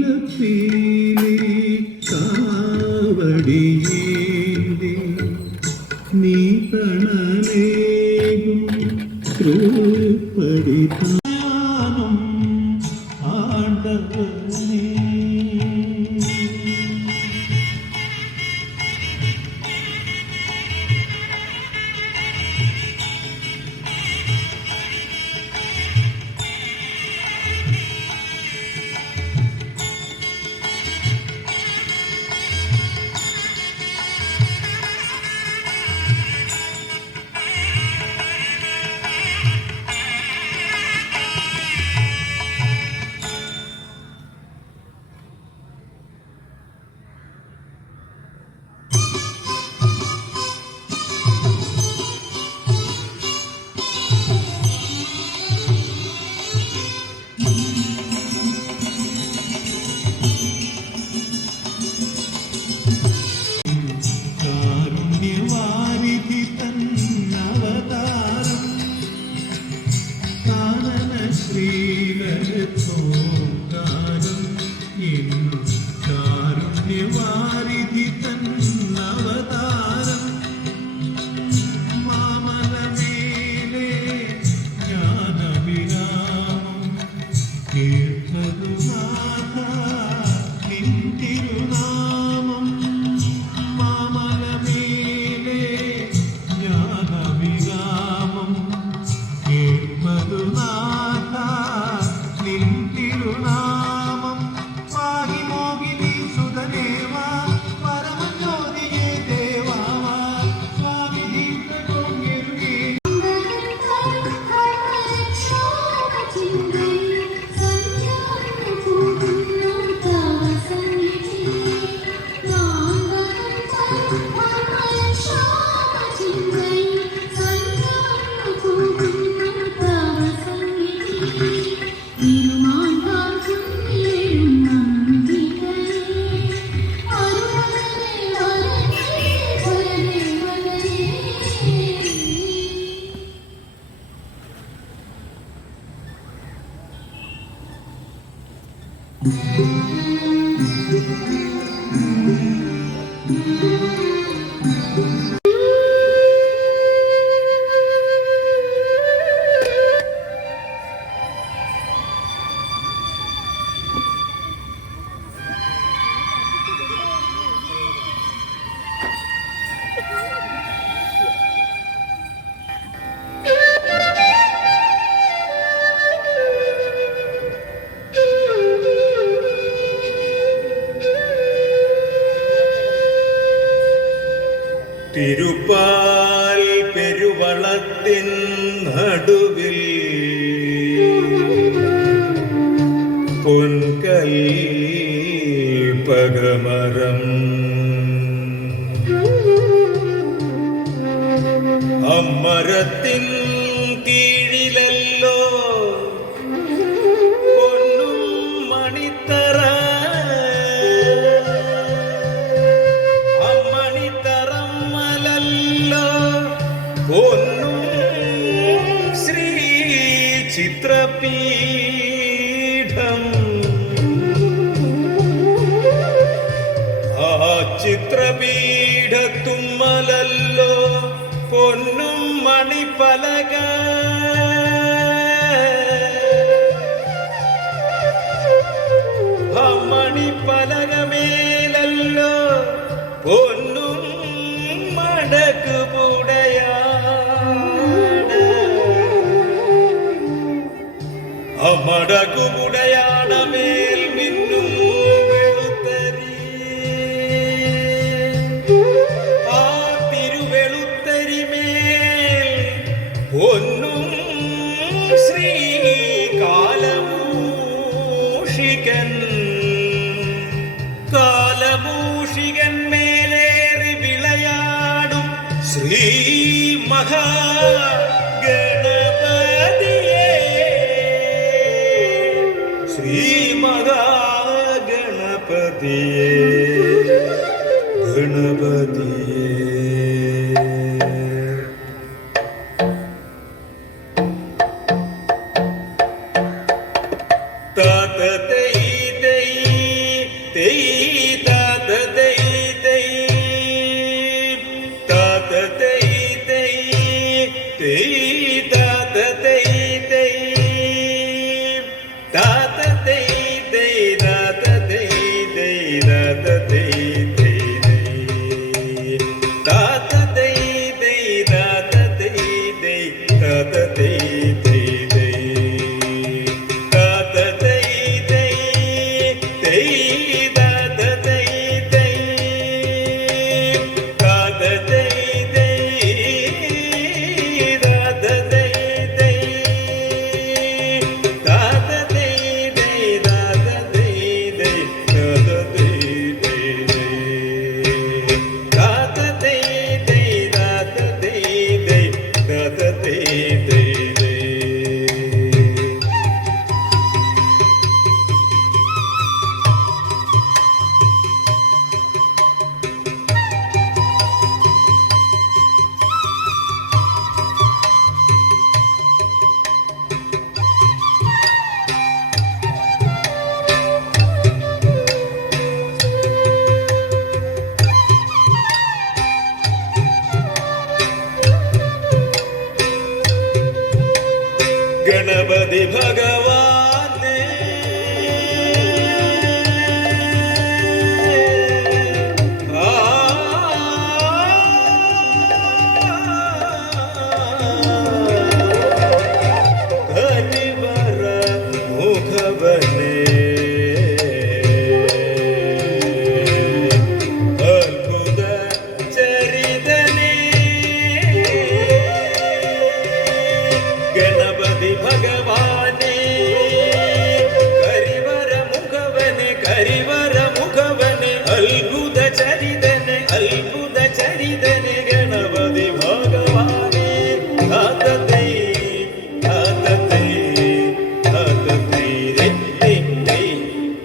നീലപ്പീലി കാവടിയേന്തി നീ തണലേകും തൃപ്പടിതാനം ആണ്ടവനേ. തിരുപ്പാൽ പെരുവളത്തിൻ നടുവിൽ പൊൻകൽപകമരം അമ്മരത്തിൻ കീഴിലല്ലോ പൊന്നും മണിത്തറ പൊന്നും ശ്രീ ചിത്രപീഠം ആ ചിത്രപീഠത്തുമ്മലല്ലോ പൊന്നും മണിപ്പലക ആ മണിപ്പലകമേലല്ലോ പൊന്നും മടക്കുപുടയാ മടക്കുപുടയാടമേൽ മിന്നും വെളുത്തരി ആ തിരുവെളുത്തരിമേൽ പൊന്നും ശ്രീകാലമൂഷികൻ ಗಣಪತಿಯೇ ಗಣಪತಿಯೇ ತಾತ ತೈ ತೈ ತೈ ತಾತ ತೈ ತೈ ತಾತ ತೈ ತೈ ತೈ ತಾತ ತೈ ತೈ ತಾತ ತೈ ತೈ ತಾತ ತೈ ತೈ ತಾತ ತೈ ತೈ ತಾತ ತೈ ತೈ ತಾತ ತೈ ತೈ ತಾತ ತೈ ತೈ ಗಣಪತಿ ಭಗವಾನೇ ಹರಿವರ ಮುಖವನೇ ಅದ್ಭುತ ಚರಿದನೇ ಗಣಪತಿ ಭಗವಾನೇ ಕರಿವರ ಮುಖವನೆ ಅಲ್ಬುದ ಚರಿದನೆ ಗಣಪತಿ ಭಗವಾನೇ ಆತತೈ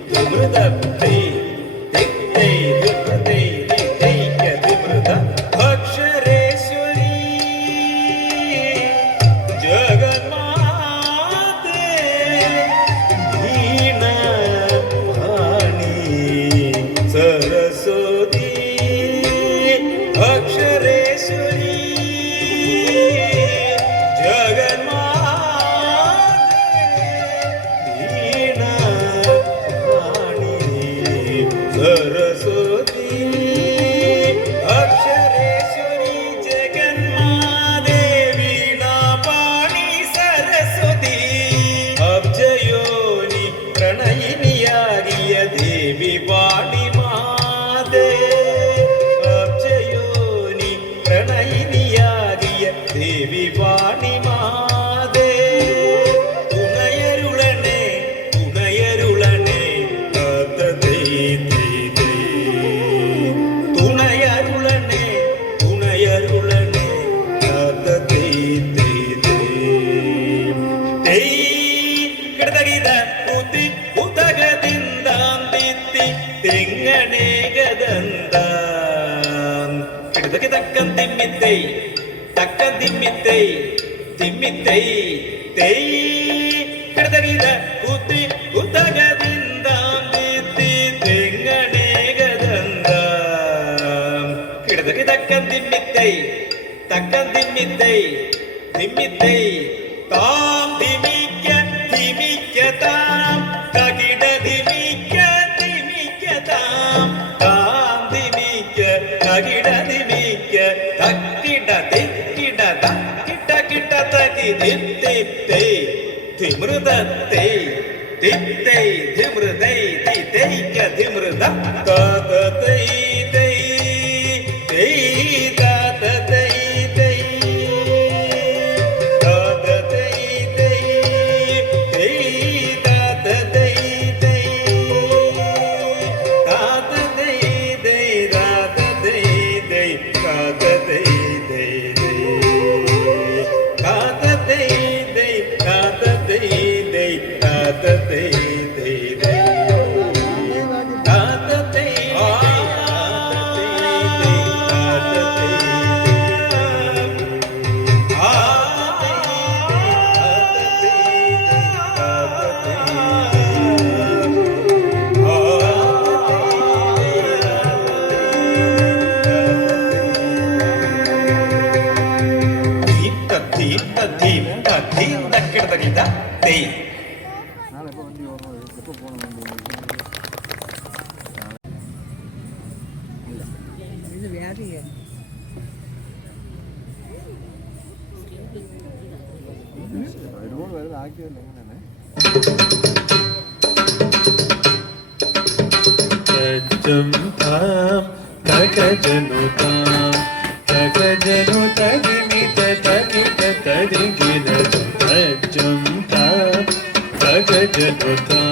ದುಮೃತೈ ಅಕ್ಷರೇಶ್ವರಿ ಜಗನ್ಮಾತೆ ವೀಣಾಪಾಣಿ ಸರಸ್ವತಿ ಅಕ್ಷರೇಶ್ವರಿ ಜಗನ್ಮಾತೆ ವೀಣಾಪಾಣಿ ಸರಸ್ವತಿ ಅಕ್ಷರೇಶ್ವರಿ ಜಗನ್ಮಾತೆ ವೀಣಾಪಾಣಿ ಸರಸ್ವತಿ ಅಬ್ಜಯೋನಿ ಪ್ರಣಯಿನಿಯಾಗಿಯ ದೇವಿ ವಾಣಿ ಮಾತೆ ಅಬ್ಜಯೋನಿ ಪ್ರಣಯಿನಿಯಾಗಿಯ ದೇವಿ ವಾಣಿ ಮಾತೆ ತುಣಯರುಳನೆ ಆತತೈ ತೈ ತೈ ತುಣಯರುಳನೆ ಆತತೈ ತೈ ತೈ ಕಡದಗಿದ ಕೂತಿ ಉದಗದಿಂದಾಂದಿತ್ತಿ ತೆಂಗಣೇಗದಂದ ಕಿಡದಗೆ ತಕ್ಕಂತಿಮ್ಮಿತ್ತೈ ತಿಮ್ಮಿತ್ತೈ ತೈ ಕಡದಗಿದ ಕೂತಿ ಉದಗದಿಂದಾಂದಿತ್ತಿ ತೆಂಗಣೇಗದಂದ ಕಿಡದಗೆ ತಕ್ಕಂತಿಮ್ಮಿತ್ತೈ ತಾಂ ಧಿಮಿಕ್ಯ ತಾಂ ತಗಿಡ ಧಿಮಿಕ್ಯ ತಾಂ ಧಿಮಿಕ್ಯ ತಗಿಡ ಧಿಮಿಕ್ಯ ತಕ್ಕಿಡ ತಿಕ್ಕಿಡ ತಕ್ಕಿಟ ಕಿಟ ತಗಿ ಧಿತ್ತೈ ಧಿಮೃದತ್ತೈ ಧಿಮೃದೈ ತೈಕ್ಯ ಧಿಮೃದ ತಾತತೈ ತೈ ತೈ ತಾತತೈ ತೈ ತಾತತೈ ತೈ ತೈ ತಾತತೈ ತೈ ತಾತತೈ ತೈ ತಾತತೈ ತೈ ತಾತತೈ ತೈ ತಾತತೈ ತೈ ತಾತತೈ ತೈ ತಾತತೈ ತೈ तज्जं तां तकजनुतां तकजनुतदिमित तदित तदिगिन तज्जं तां तकजनुतां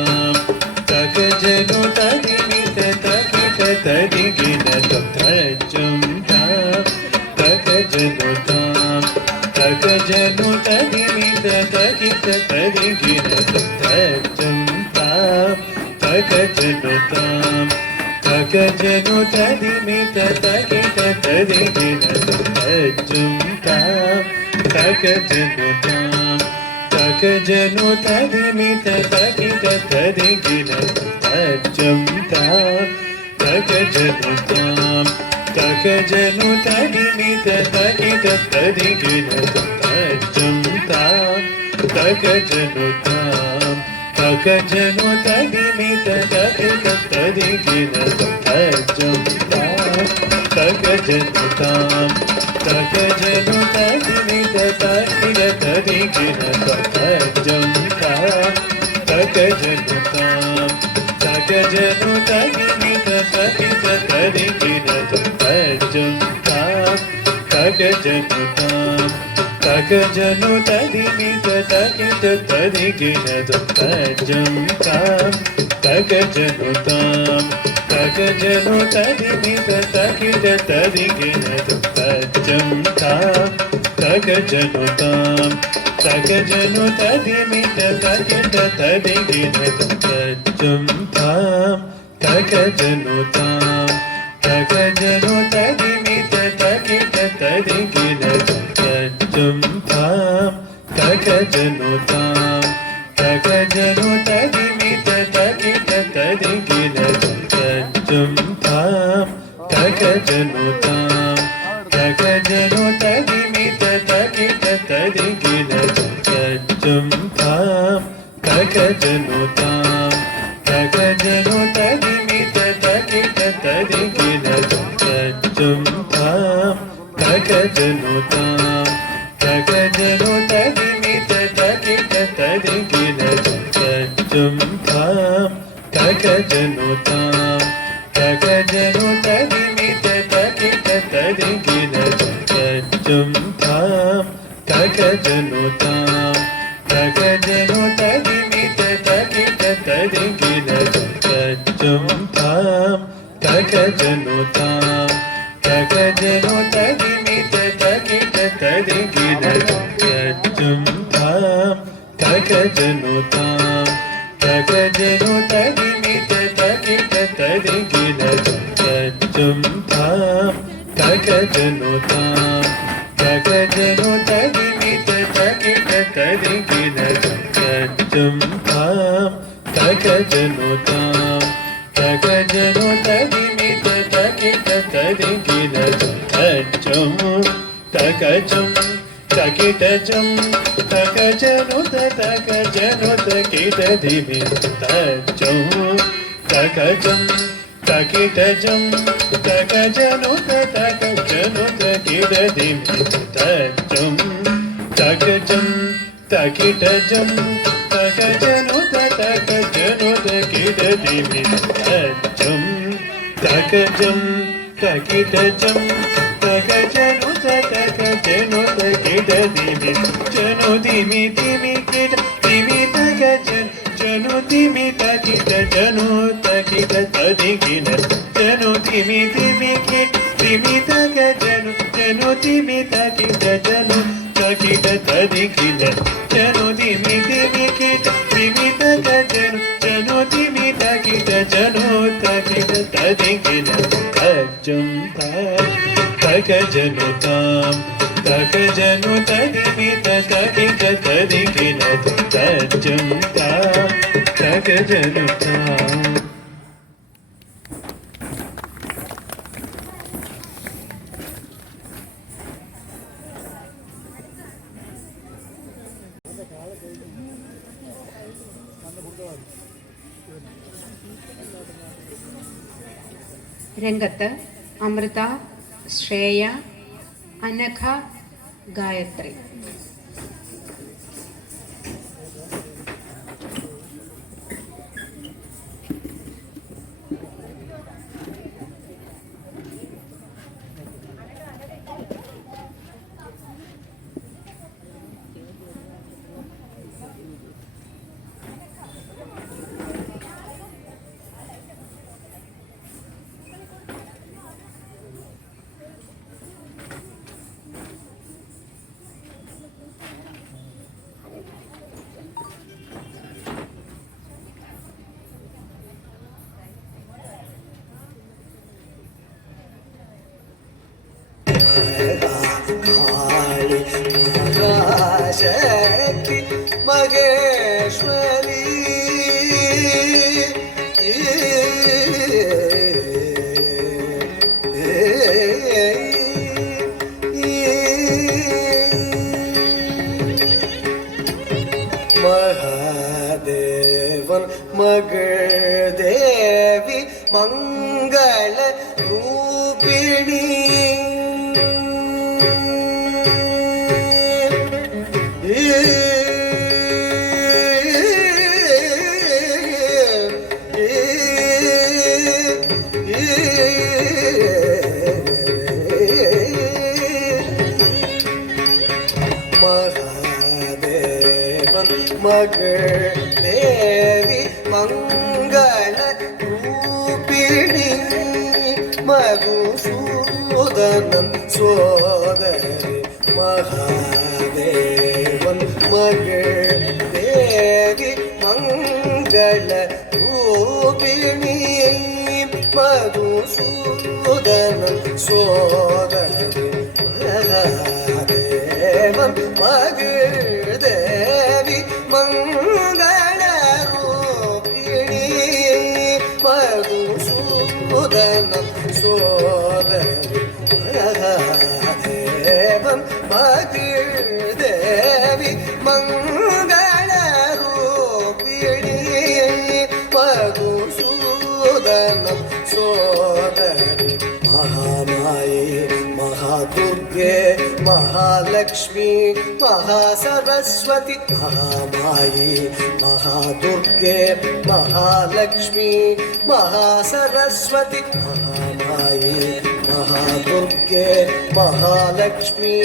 तकजनुतदिमित तदित तदिगिन तज्जं तां तकजनुतां तकजनुतदिमित तदित तदिगिन तज्जं तां तकजनुतां तकजनुतदिमित तदित तदिगिन तज्जं तां तकजनुतां तकजनुतदिमित तदित तदिगिन तज्जं तां तकजनुतां तकजनुतदिमित तदित तदिगिन तज्जं तां तकजनुतां तकजनुतदिमित तदित तदिगिन तज्जं तां तकजनुतां तकजनुतदिमित तदित तदिगिन तज्जं तां तकजनुतां तकजनुतदिमित तदित तदिगिन तज्जं तां तकजनुतां तकजनुतदिमित तदित तदिगिन तज्जं तां तकजनुतां तकजनुतदिमित तदित तदिगिन तज्जं तां तकजनुतां तकजनुतदिमित तदित तदिगिन तज्जं तां तकजनुतां तकजनुतदिमित तदित तदिगिन तज्जं तां तकजनुतां तकजनुतदिमित तदित तदिगिन तज्जं तां तकजनुतां तकजनुतदिमित तदित तदिगिन तज्जं तां तकजनुतां तकजनुतदिमित तदित तदिगिन तज्जं तां तकजनुतां तकजनुतदिमित तदित तदिगिन तज्जं तां तकजनुतां तकजनुतदिमित तदित तदिगिन तज्जं तां तकजनुतां तकजनुतदिमित तदित तदिगिन तज्जं तां तकजनुतां तकजनुतदिमित तदित तदिगिन तज्जं तां तकजनुतां तकजनुतदिमित तदित तदिगिन तज्जं तां तकजनुतां तकजनुतदिमित तदित तदिगिन तज्जं तां तकजनुतां तकजनुतदिमित तदित तदिगिन तज्जं तकजं तकिटजं तकजनुत तकजनुत किटदिमित तज्जं तकजं तकिटजं तकजनुत तकजनुत किटदिमित तज्जं तकजं तकिटजं तकजनुत तकजनुत किटदिमित तज्जं तकजं तकिटजं तकजनुत तकजनुत किटदिमित जनुदिमि दिमि किट दिमि तकजन जनुदिमि तकिट जनुत किट तदिगिन जनुदिमि दिमि किट दिमि तकजनु जनुदिमि तकिट जनु तकिट तदिगिन जनुदिमि दिमि किट दिमि तकजनु जनुदिमि तकिट जनु तकिट तदिगिन तज्जं तां तकजनुतां तकजनुतदिमित तदित तदिगिन तज्जं तां तकजनुतां രംഗത്ത് അമൃത, ശ്രേയ, അനഘ, ഗായത്രി. शक्ति महेश्वरी महादेवन मगर देवी मंगल रूपिणी मगर देवी मंगल रूपिणी मधुसूदनं सोदरी महादेवन मगर देवी मंगल रूपिणी मधुसूदनं सोदरी महादेवन मगर देवी मंगल रूपिणी मधुसूदनं सोदरी महादेवन मगर देवी मंगल रूपिणी मधुसूदनं सोदरी महामाये महादुर्गे महालक्ष्मी महासरस्वती महामाये महादुर्गे महालक्ष्मी महासरस्वती महामाये महादुर्गे महालक्ष्मी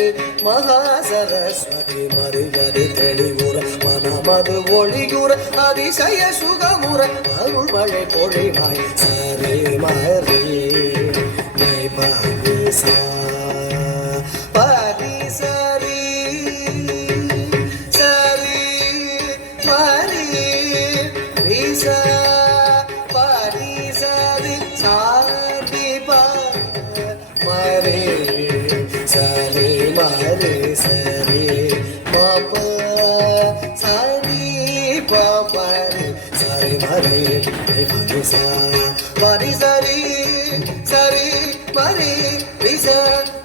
महासरस्वती मरिगरि तेळियुर मनमದು ಒಳಿಯುರ அதிசய சுகமுற அருள்மழை பொழிவாய் சரே மரே பரிசா பரிசரி சரி மரி ரிசா பரிசரி சாரி மரே சரி மரே சரி பாப சரி பாபரி சரி மரே பரிசா பரிசரி சரி மரி ரிசா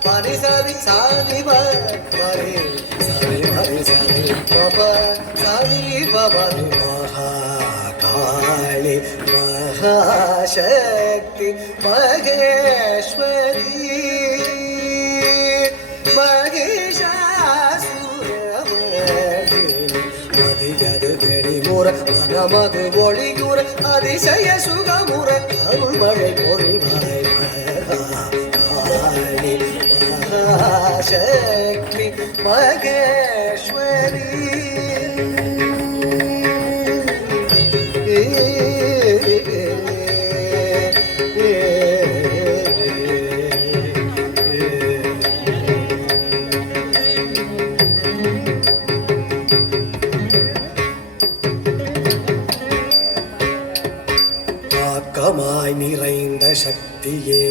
பரிசரி சாரி மரி சரி மரி சரி பாப சரி பாபரி महाकाली महाशक्ति महेश्वरी महिषासुरमर्दिनी मदियದು ತೆಳಿಮುರ ಮನಮದು ಒಳಿಯುರ அதிசய சுகமுற அருள்மழை பொழிவாய் महाकाली महाशक्ति महेश्वरी ஆக்கமாய் நிறைந்த சக்தியே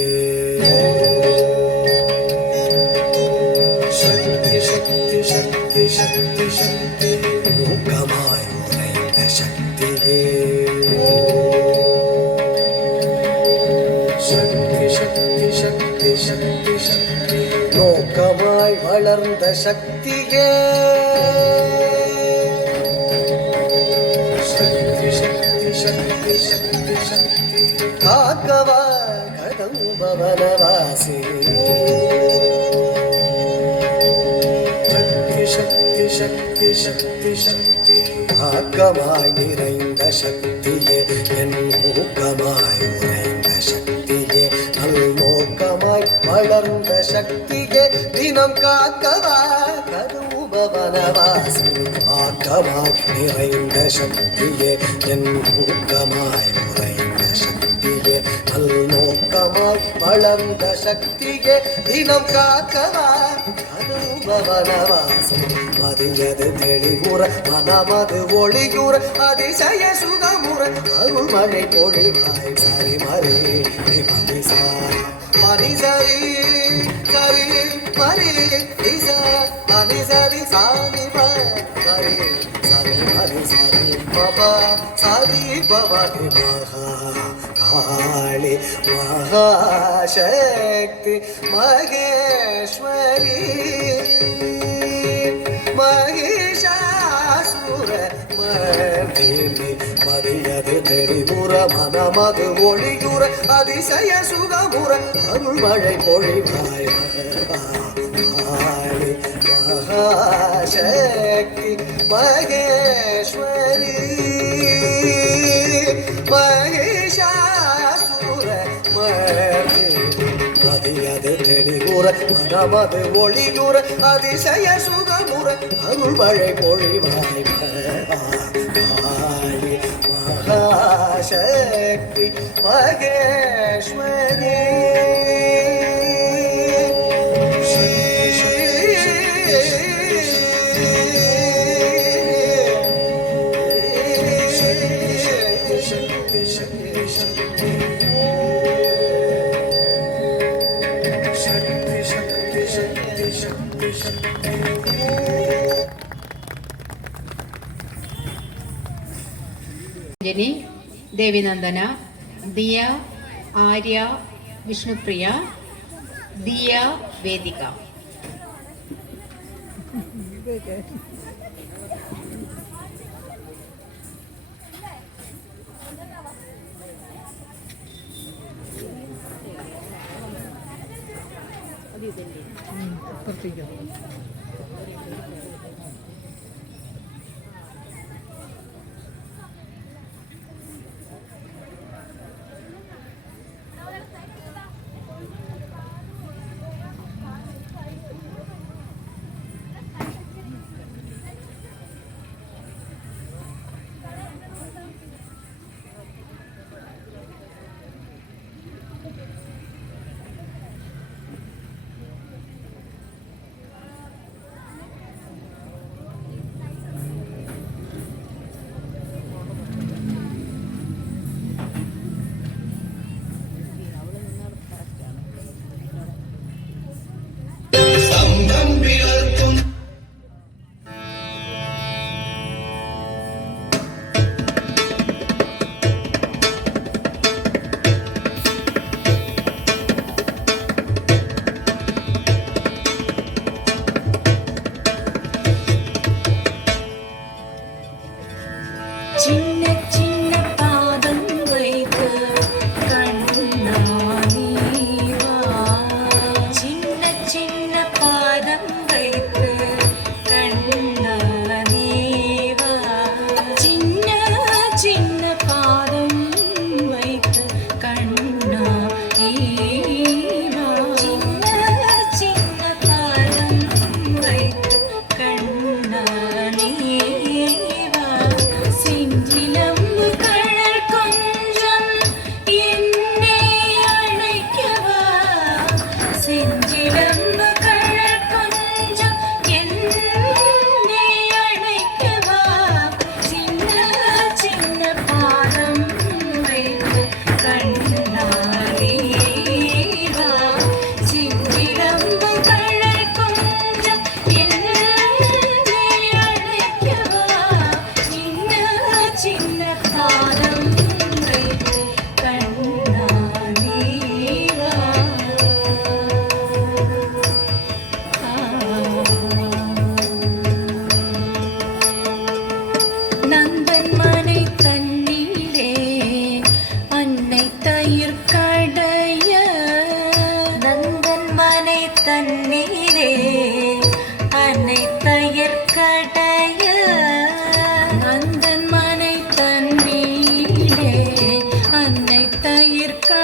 சக்தி சக்தி சக்தி சக்தி சக்தி ஊக்கமாய் நிறைந்த சக்தியே சக்தி சக்தி சக்தி சக்தி சக்தி நோக்கமாய் வளர்ந்த சக்தியே சக்தி சக்தி சக்தி சக்தி சக்தி காக்கவா கதம்பவனவாசி சக்தி சக்தி சக்தி சக்தி ஆக்கமாய் நிறைந்த சக்தியே என் ஊக்கமாய் உறைந்த சக்தியே நல்நோக்கமாய் வளர்ந்த சக்தியே தினம் காக்கவா கதம்பவனவாசி ஆக்கமாய் நிறைந்த சக்தியே என் ஊக்கமாய் உறைந்த சக்தியே நல்நோக்கமாய் வளர்ந்த சக்தியே தினம் காக்கவா கதம்பவனவாசி மதியது தெளிவுற மனமது ஒளியுற அதிசய சுகமுற அருள்மழை பொழிவாய் சரி மறி மணி சாரி மணி சரி சரி மறி மணி சரி சாமி மறி சரி மறி சரி பபா சரி பவதி மகா காளி மகாசக்தி மகேஸ்வரி மகிஷாசுர மர்தினி மதியது தெளிவுற மனமது ஒளியுற அதிசய சுகமுற அருள்மழை பொழிவாய் காளி மகாசக்தி மகேஸ்வரி மகிஷாசுர மர்தினி மதியது தெளிவுற மனமது ஒளியுற அதிசய சுகமுற அருள்மழை பொழிவாய் காளி மகாசக்தி மகேஸ்வரி രഞ്ജിനി, ദേവിനന്ദന, ദിയ, ആര്യ, വിഷ്ണുപ്രിയ, ദിയ, വേദിക.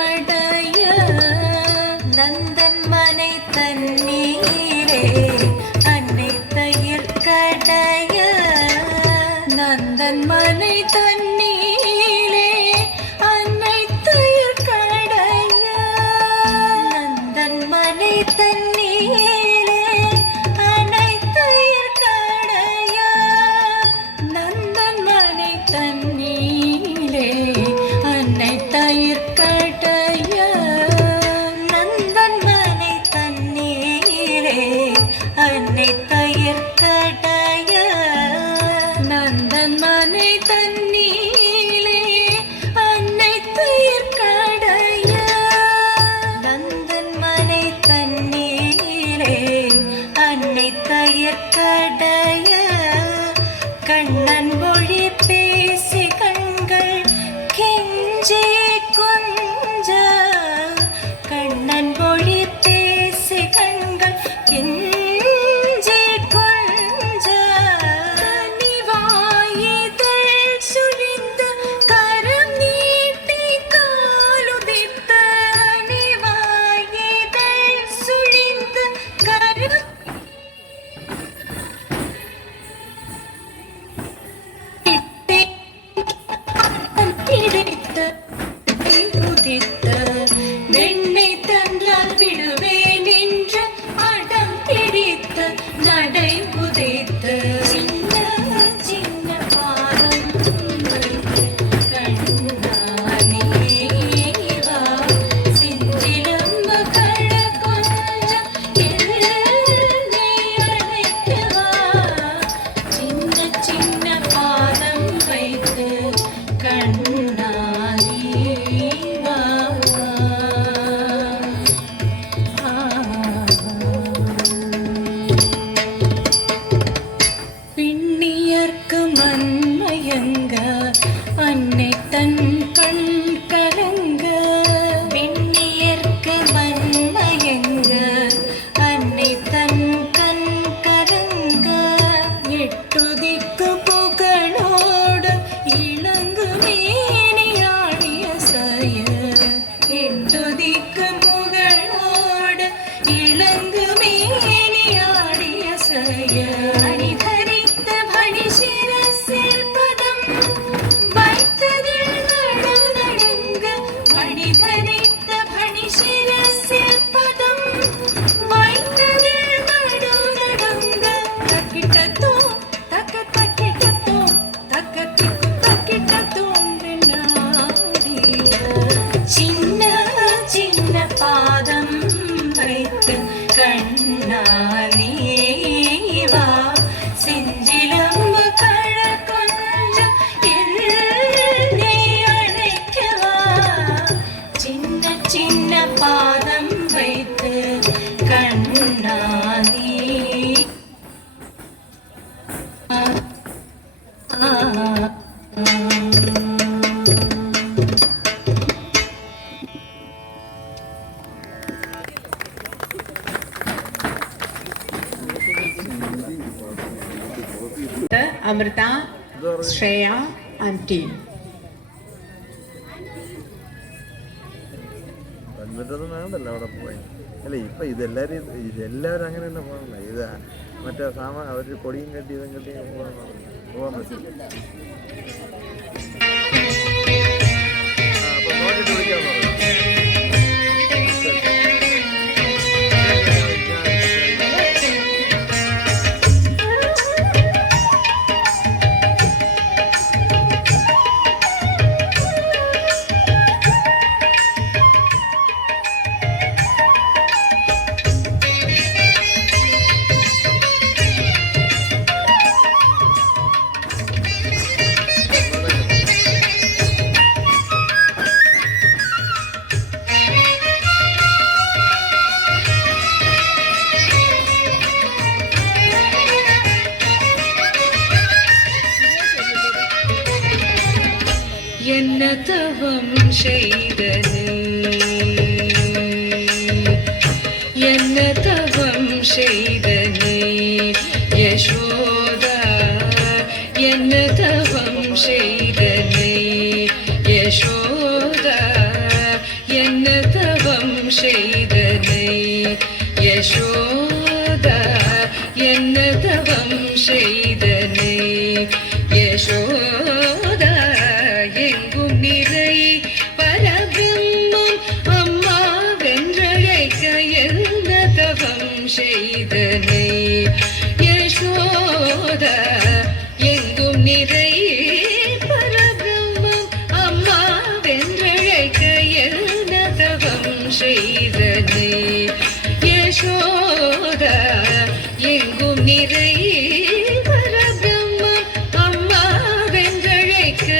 கடைய நந்தன் மனை தண்ணீரே அன்னை தயிர் கடைய நந்தன் மனை தண்ணீரே அன்னை தயிர் கடைய நந்தன் மனை தண்ணீரே அன்னை தயிர் கடைய நந்தன் மனை தண்ணீரே அன்னை தயிர் கடைய நந்தன் மனை தண்ணீரே அன்னை தயிர் கடைய நந்தன் மனை தண்ணீரே அன்னை தயிர் கடைய நந்தன் மனை தண்ணீரே அன்னை தயிர் கடைய கண்ணன் மொழி பேசி கண்கள் கெஞ்சி கொஞ்ச கண்ணன் மொழி பேசி கண்கள் கெஞ்சி கொஞ்ச கனிவாயிதழ் சுழிந்து கரம் நீட்டி காலுதித்த கனிவாயிதழ் சுழிந்து கரம் பிடித்த உதித்த வெண்ணை தந்தால் விடுவேன் என்று அடம் பிடித்த நடை உதைத்த சின்ன சின்ன பாதம் கண்ணானேவா சிந்திலம்ப கழ கொஞ்சம் என்னை அழைக்கவா சின்ன சின்ன பாதம் வைத்து கண்ணானேவா பின்னியர்க்கு மண்மயங்க அன்னை தன் கண் கலங்க பின்னியர்க்கு மண்மயங்க அன்னை தன் கண் கலங்க எட்டுதிக்கு புகழோடு இளங்கு மேனியாடிய சய எட்டுதிக்கு புகழோடு இளங்கு மேனியாடிய சய அணி தரித்த பணி சிரசில் பதம் வைத்ததில் நடுநடுங்க மணி தரித்த பணி சிரசில் பதம் வைத்ததில் நடுநடுங்க தக்கிட்டத்தோ தக்க தக்கிட்டத்தோ தக்கத்திக்கு தக்கிட்டத்தோ நாடிய சின்ன சின்ன பாதம் வைத்து கண்ணானேவா செஞ்சிலம்பு கழ கொஞ்சம் என்னை அழைக்கவா சின்ன சின்ன பாதம் வைத்து Kannana Amrita, Shreya and team. എന്നിട്ടൊന്നും വേണ്ടല്ലോ അവിടെ പോയി അല്ല ഇപ്പം എല്ലാവരും അങ്ങനെ തന്നെ പോകണല്ലോ ഇത് മറ്റേ അവർ കൊടിയും കെട്ടി ഇതും കെട്ടി പോകാൻ പറ്റും അപ്പം നോക്കിയിട്ട് വിളിക്കാമെന്ന് പറഞ്ഞു என்ன தவம் செய்தது என்ன தவம் செய்தது யசோதா என்ன தவம் செய்தது யசோதா என்ன என்ன தவம் செய்தனை யசோதா என்ன தவம் செய்தனை யசோதா எங்கும் நிறை பரபிரம்மம் அம்மா வென்றழைக்க என்ன தவம் செய்தனை யசோதா எங்கும் நிறை பரபிரம்மம் அம்மா வென்றழைக்க என்ன தவம் செய்தனை யசோதா எங்கும் நிறை பரபிரம்மம் அம்மா வென்றழைக்க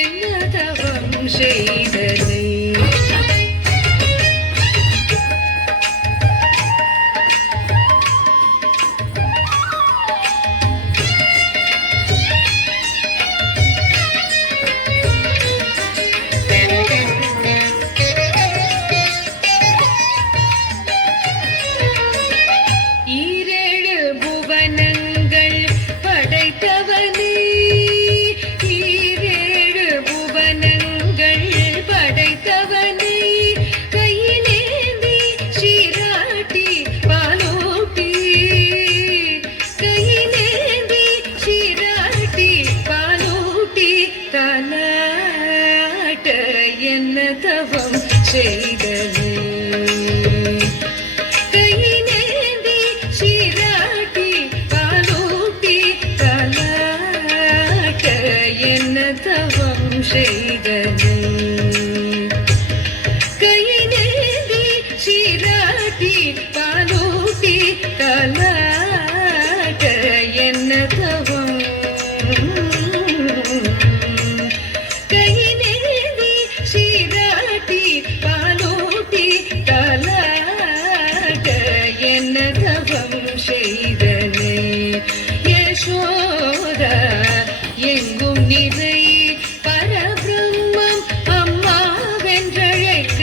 என்ன தவம் செய்தனை ஈரேழு புவனங்கள் படைத்தவனே ஈரேழு புவனங்கள் படைத்தவனே கையிலேந்தி சீராட்டி பாலூட்டி கையிலேந்தி சீராட்டி பாலூட்டி தலாட்ட என்ன தவம் செய்தனே கையிலேந்தி சீராட்டி பாலூட்டி தலாட்ட என்ன தவம் செய்தனே கையிலேந்தி சீராட்டி பாலூட்டி தலாட்ட என்ன தவம் கையிலேந்தி சீராட்டி பாலூட்டி தலாட்ட என்ன தவம் செய்தனே யசோதா எங்கும் நிறை பரபிரம்மம் அம்மா வென்றழைக்க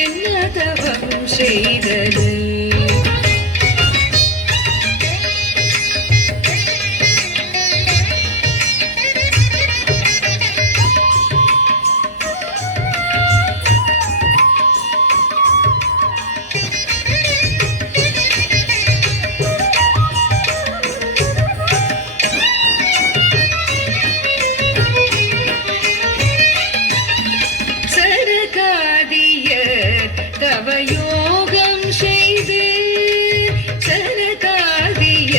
என்ன தவம் செய்தனே சரகாதிய தவயோகம் செய்து சரகாதிய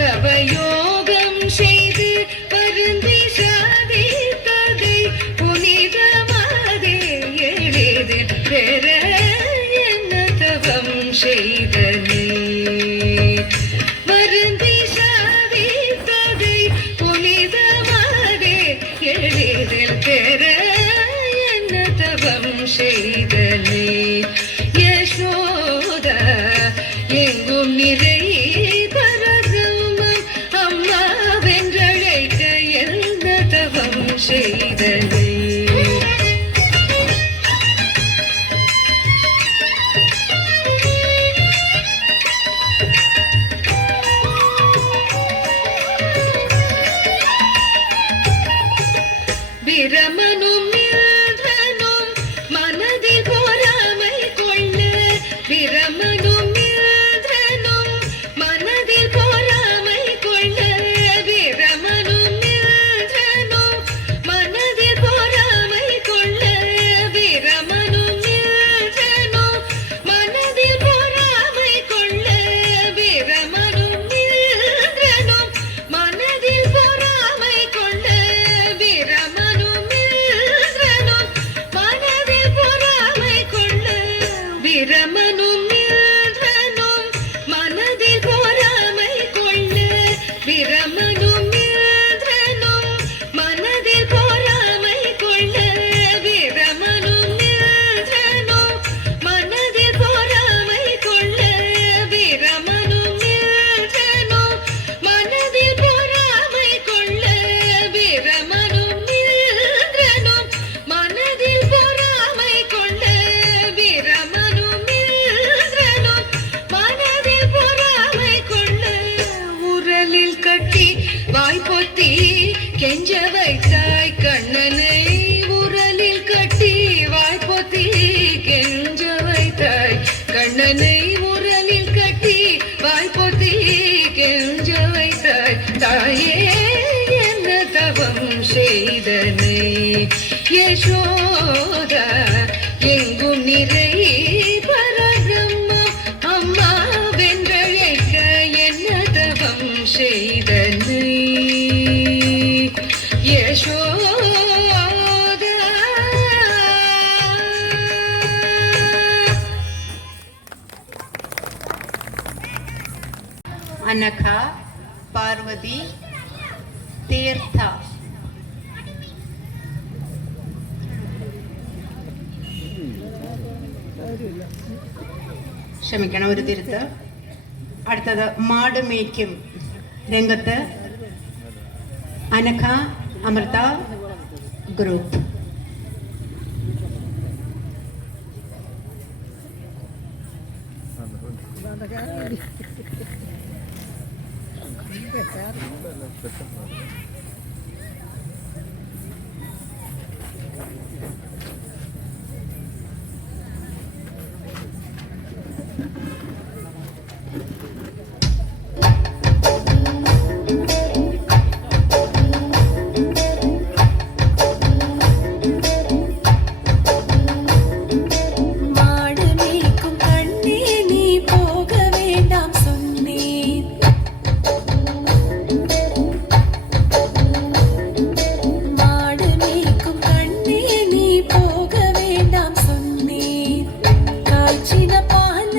தவயோகம் செய்து பருந்தி சாதித்ததை புனிதமாதே எளிதில் பெற என்ன தவம் செய்தனே வருந்தி சாதித்ததை புனிதமாதே எளிதில் பெற என்ன தவம் செய்தனே யசோதா எங்கும் நிறை பரபிரம்மம் அம்மா வென்றழைக்க என்ன தவம் செய்தனே பிரமனும் இந்திரனும் மனதில் பொறாமை கொள்ள பிரமனும் இந்திரனும் மனதில் பொறாமை கொள்ள பிரமனும் இந்திரனும் மனதில் பொறாமை கொள்ள பிரமனும் இந்திரனும் மனதில் பொறாமை கொள்ள பிரமனும் இந்திரனும் மனதில் பொறாமை கொள்ள பிரமனும் இந்திரனும் மனதில் பொறாமை கொள்ள பிரமனும் இந்திரனும் மனதில் பொறாமை கொள்ள பிரமனும் இந்திரனும் மனதில் பொறாமை கொள்ள பிரமனும் இந்திரனும் மனதில் பொறாமை கொள்ள பிரமனும் இந்திரனும் மனதில் பொறாமை கொள்ள பிரமனும் இந்திரனும் மனதில் பொறாமை கொள்ள பிரமனும் யசோத எங்கும் நிறை பரபிரம்மம் அம்மா வென்றழைக்க என்ன தவம் செய்தனை யசோத Anakha, Parvati, Tirtha. ക്ഷമിക്കണം, ഒരു തിരുത്ത്. അടുത്തത് മാട് മേയ്ക്കും രംഗത്ത് അനഘ, അമൃത ഗ്രൂപ്പ്. காய்ச்சின பால்